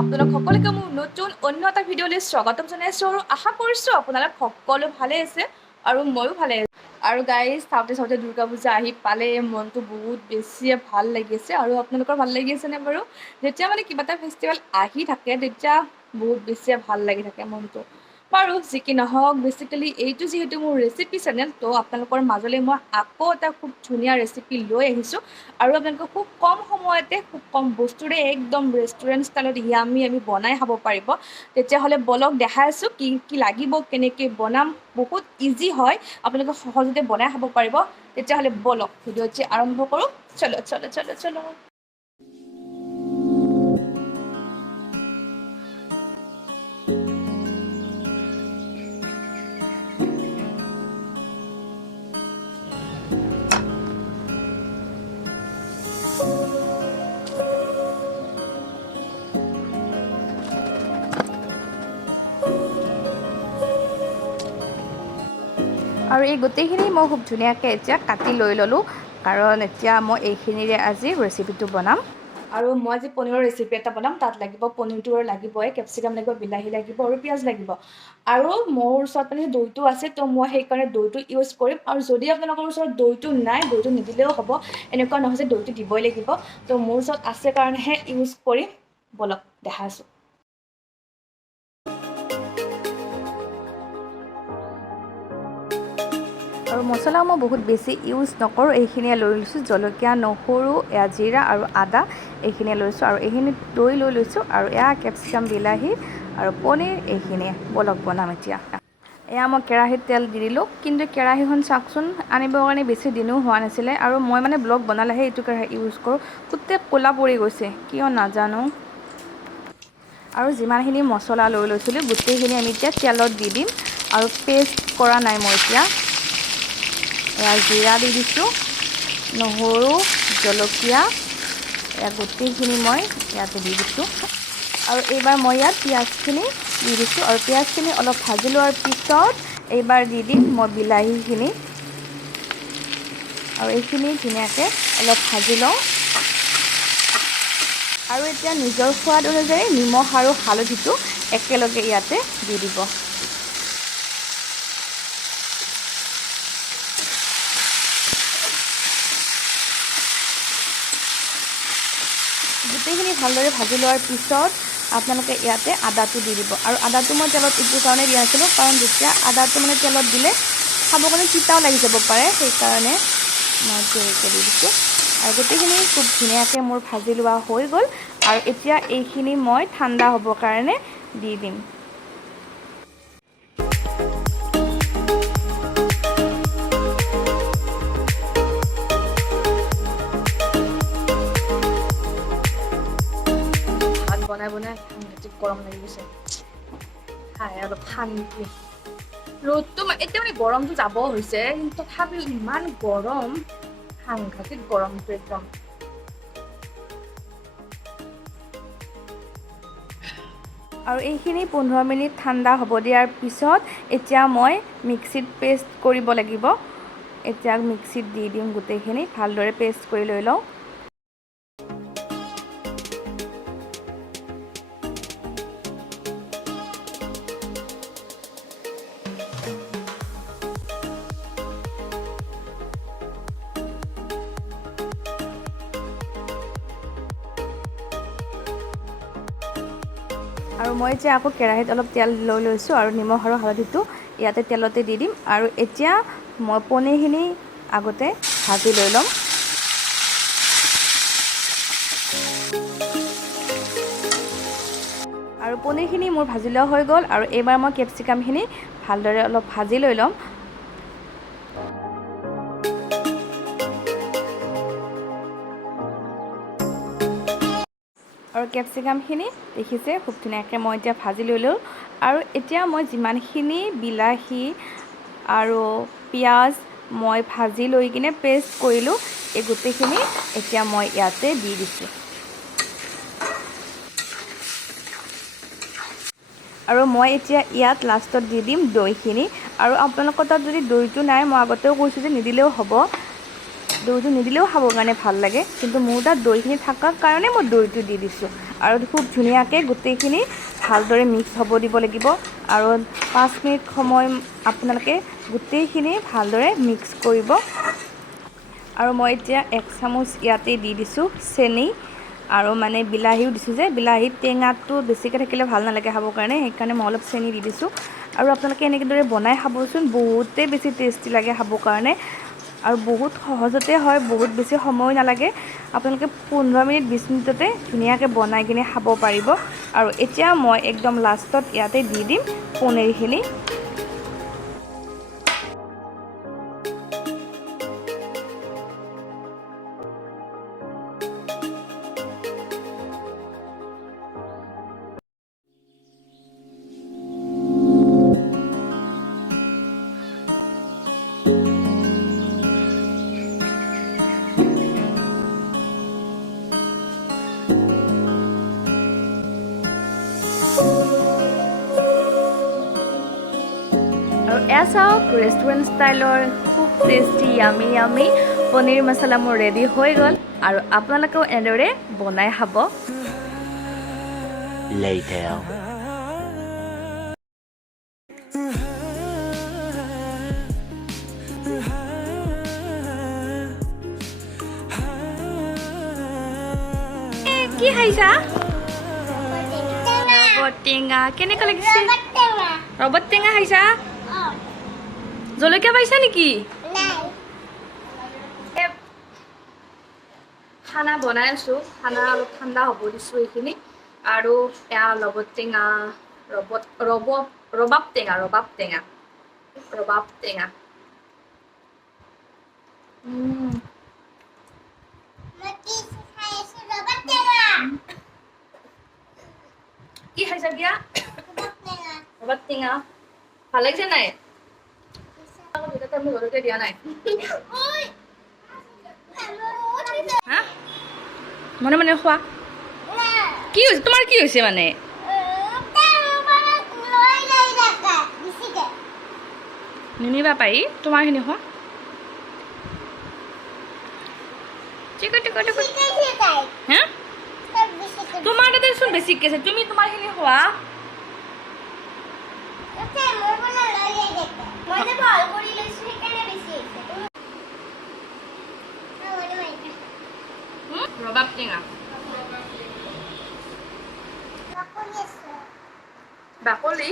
আপোনালোক সকলোকে মোৰ নতুন অন্য এটা ভিডিঅ'লৈ স্বাগতম জনাইছোঁ আৰু আশা কৰিছোঁ আপোনালোক সকলো ভালে আছে আৰু ময়ো ভালে আছোঁ। আৰু গাইজ চাওঁতে চাওঁতে দুৰ্গা পূজা আহি পালে মনটো বহুত বেছিয়ে ভাল লাগি আছে। আৰু আপোনালোকৰ ভাল লাগি আছেনে বাৰু? যেতিয়া মানে কিবা এটা ফেষ্টিভেল আহি থাকে তেতিয়া বহুত বেছিয়ে ভাল লাগি থাকে মনটো। বাৰু যি কি নহওক, বেচিকেলি এইটো যিহেতু মোৰ ৰেচিপি চেনেল, তো আপোনালোকৰ মাজলৈ মই আকৌ এটা খুব ধুনীয়া ৰেচিপি লৈ আহিছোঁ। আৰু আপোনালোকে খুব কম সময়তে খুব কম বস্তুৰে একদম ৰেষ্টুৰেণ্ট ষ্টাইলত ইয়ামি আমি বনাই খাব পাৰিব। তেতিয়াহ'লে বলক দেখাই আছোঁ কি কি লাগিব, কেনেকৈ বনাম। বহুত ইজি হয়, আপোনালোকে সহজতে বনাই খাব পাৰিব। তেতিয়াহ'লে বলক ভিডিঅ'টি আৰম্ভ কৰোঁ। চলো চলো চলো চলো। আৰু এই গোটেইখিনি মই খুব ধুনীয়াকৈ এতিয়া কাটি লৈ ল'লোঁ, কাৰণ এতিয়া মই এইখিনিৰে আজি ৰেচিপিটো বনাম। আৰু মই আজি পনীৰৰ ৰেচিপি এটা বনাম। তাত লাগিব পনীৰটো লাগিবই, কেপচিকাম লাগিব, বিলাহী লাগিব আৰু পিঁয়াজ লাগিব। আৰু মোৰ ওচৰত মানে দৈটো আছে, তো মই সেইকাৰণে দৈটো ইউজ কৰিম। আৰু যদি আপোনালোকৰ ওচৰত দৈটো নাই, দৈটো নিদিলেও হ'ব। এনেকুৱা নহয় যে দৈটো দিবই লাগিব। তো মোৰ ওচৰত আছে কাৰণেহে ইউজ কৰিম। বলক দেখাইছোঁ। আৰু মছলাও মই বহুত বেছি ইউজ নকৰোঁ। এইখিনিয়ে লৈ লৈছোঁ, জলকীয়া, নহৰু, জিৰা আৰু আদা এইখিনিয়ে লৈছোঁ। আৰু এইখিনি দৈ লৈ লৈছোঁ। আৰু এয়া কেপচিকাম, বিলাহী আৰু পনীৰ এইখিনিয়ে। বলক বনাম এতিয়া। এয়া মই কেৰাহীত তেল দি দিলোঁ, কিন্তু কেৰাহীখন চাওকচোন, আনিবৰ কাৰণে বেছি দিনো হোৱা নাছিলে। আৰু মই মানে ব্লগ বনালেহে এইটো কেৰাহী ইউজ কৰোঁ। গোটেই ক'লা পৰি গৈছে, কিয় নাজানো। আৰু যিমানখিনি মছলা লৈ লৈছিলোঁ গোটেইখিনি আমি এতিয়া তেলত দি দিম। আৰু পেষ্ট কৰা নাই মই এতিয়া। এয়া জিৰা দি দিছোঁ, নহৰু, জলকীয়া, এয়া গোটেইখিনি মই ইয়াতে দি দিছোঁ। আৰু এইবাৰ মই ইয়াত পিঁয়াজখিনি দি দিছোঁ। আৰু পিঁয়াজখিনি অলপ ভাজি লোৱাৰ পিছত এইবাৰ দি দিম মই বিলাহীখিনি। আৰু এইখিনি ধুনীয়াকৈ অলপ ভাজি লওঁ। আৰু এতিয়া নিজৰ সোৱাদ অনুযায়ী নিমখ আৰু হালধিটো একেলগে ইয়াতে দি দিব। গোটেইখিনি ভালদৰে ভাজি লোৱাৰ পিছত আপোনালোকে ইয়াতে আদাটো দি দিব। আৰু আদাটো মই তেলত এইটো কাৰণে দিয়া নাছিলোঁ, কাৰণ যেতিয়া আদাটো মানে তেলত দিলে খাব কাৰণে তিতাও লাগি যাব পাৰে, সেইকাৰণে মই দেৰিকৈ দি দিছোঁ। আৰু গোটেইখিনি খুব ধুনীয়াকৈ মোৰ ভাজি লোৱা হৈ গ'ল। আৰু এতিয়া এইখিনি মই ঠাণ্ডা হ'বৰ কাৰণে দি দিম। বনাই বনাই সাংঘাতিক গৰম লাগি গৈছে। খাই অলপ শান্তি। ৰ'দটো এতিয়া মানে গৰমটো যাব হৈছে, কিন্তু তথাপিও ইমান গৰম, সাংঘাতিক গৰমটো একদম। আৰু এইখিনি 15 মিনিট ঠাণ্ডা হ'ব দিয়াৰ পিছত এতিয়া মই মিক্সিত পেষ্ট কৰিব লাগিব। এতিয়া মিক্সিত দি দিম গোটেইখিনি, ভালদৰে পেষ্ট কৰি লৈ লওঁ। আৰু মই এতিয়া আকৌ কেৰাহীত অলপ তেল লৈ লৈছোঁ। আৰু নিমখ আৰু হালধিটো ইয়াতে তেলতে দি দিম। আৰু এতিয়া মই পনীৰখিনি আগতে ভাজি লৈ ল'ম। আৰু পনীৰখিনি মোৰ ভাজি লোৱা হৈ গ'ল। আৰু এইবাৰ মই কেপচিকামখিনি ভালদৰে অলপ ভাজি লৈ ল'ম। আৰু কেপচিকামখিনি দেখিছে খুব ধুনীয়াকৈ মই এতিয়া ভাজি লৈ লওঁ। আৰু এতিয়া মই যিমানখিনি বিলাহী আৰু পিঁয়াজ মই ভাজি লৈ কিনে পেষ্ট কৰিলোঁ, এই গোটেইখিনি এতিয়া মই ইয়াতে দি দিছোঁ। আৰু মই এতিয়া ইয়াত লাষ্টত দি দিম দৈখিনি আৰু আপোনালোকৰ তাত যদি দৈটো নাই মই আগতেও কৈছোঁ যে নিদিলেও হ'ব দৈটো নিদিলেও খাবৰ কাৰণে ভাল লাগে কিন্তু মোৰ তাত দৈখিনি থকাৰ কাৰণে মই দৈটো দি দিছোঁ আৰু খুব ধুনীয়াকৈ গোটেইখিনি ভালদৰে মিক্স হ'ব দিব লাগিব আৰু 5 মিনিট সময় আপোনালোকে গোটেইখিনি ভালদৰে মিক্স কৰিব আৰু মই এতিয়া 1 চামুচ ইয়াতে দি দিছোঁ চেনি আৰু মানে বিলাহীও দিছোঁ যে বিলাহীত টেঙাটো বেছিকৈ থাকিলে ভাল নালাগে খাবৰ কাৰণে সেইকাৰণে মই অলপ চেনি দি দিছোঁ আৰু আপোনালোকে এনেদৰে বনাই খাবচোন বহুতেই বেছি টেষ্টি লাগে খাবৰ কাৰণে আৰু বহুত সহজতে হয় বহুত বেছি সময় নালাগে আপোনালোকে 15 মিনিট 20 মিনিটতে ধুনীয়াকৈ বনাই কিনে খাব পাৰিব আৰু এতিয়া মই একদম লাষ্টত ইয়াতে দি দিম পনীৰখিনি আৰু এয়া চাওক ৰেষ্টুৰেণ্ট ষ্টাইলৰ খুব টেষ্টি য়ামি য়ামি পনীৰ মছলা মোৰ ৰেডি হৈ গ'ল আৰু আপোনালোকেও এনেদৰে বনাই খাব Later. কি খাইছা ৰবট টেঙা কেনেকুৱা লাগিছে ৰবট টেঙা খাইছা জলকীয়া পাইছা নেকি খানা বনাই আছোঁ খানা অলপ ঠাণ্ডা হ'ব দিছোঁ এইখিনি আৰু এয়া ৰবট টেঙা ৰবাব টেঙা কি খাইছা বিয়া ৰবাব টেঙা ভাল লাগিছে নাই মোৰ ঘৰতে দিয়া নাই হা মনে মনে খোৱা কি হৈছে তোমাৰ কি হৈছে মানে নিনিবা পাৰি তোমাৰখিনি খোৱা হা তোমাৰ তাতে চোন বেছিকৈ আছে তুমি তোমাৰখিনি খোৱা ৰবাব টেঙা বাকলি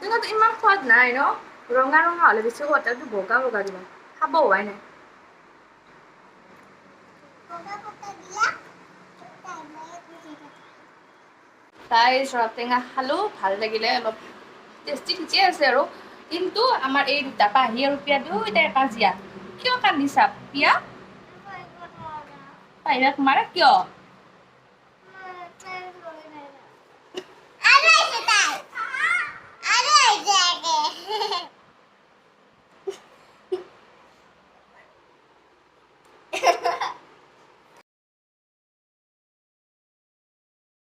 টেঙাটো ইমান সোৱাদ নাই ন ৰঙা ৰঙা হ'লে বেছি সোৱাদ আৰু বগা বগা দিব খাব হোৱাই নাই তাই ৰবাব টেঙা খালোঁ ভাল লাগিলে অলপ টেষ্টি ঠিকে আছে আৰু কিন্তু আমাৰ এই দুটা পাহি আৰু পিয়া দুয়োটাই কাজিয়া কিয় কান্দিছা পিয়া পাহিবাক মাৰা কিয়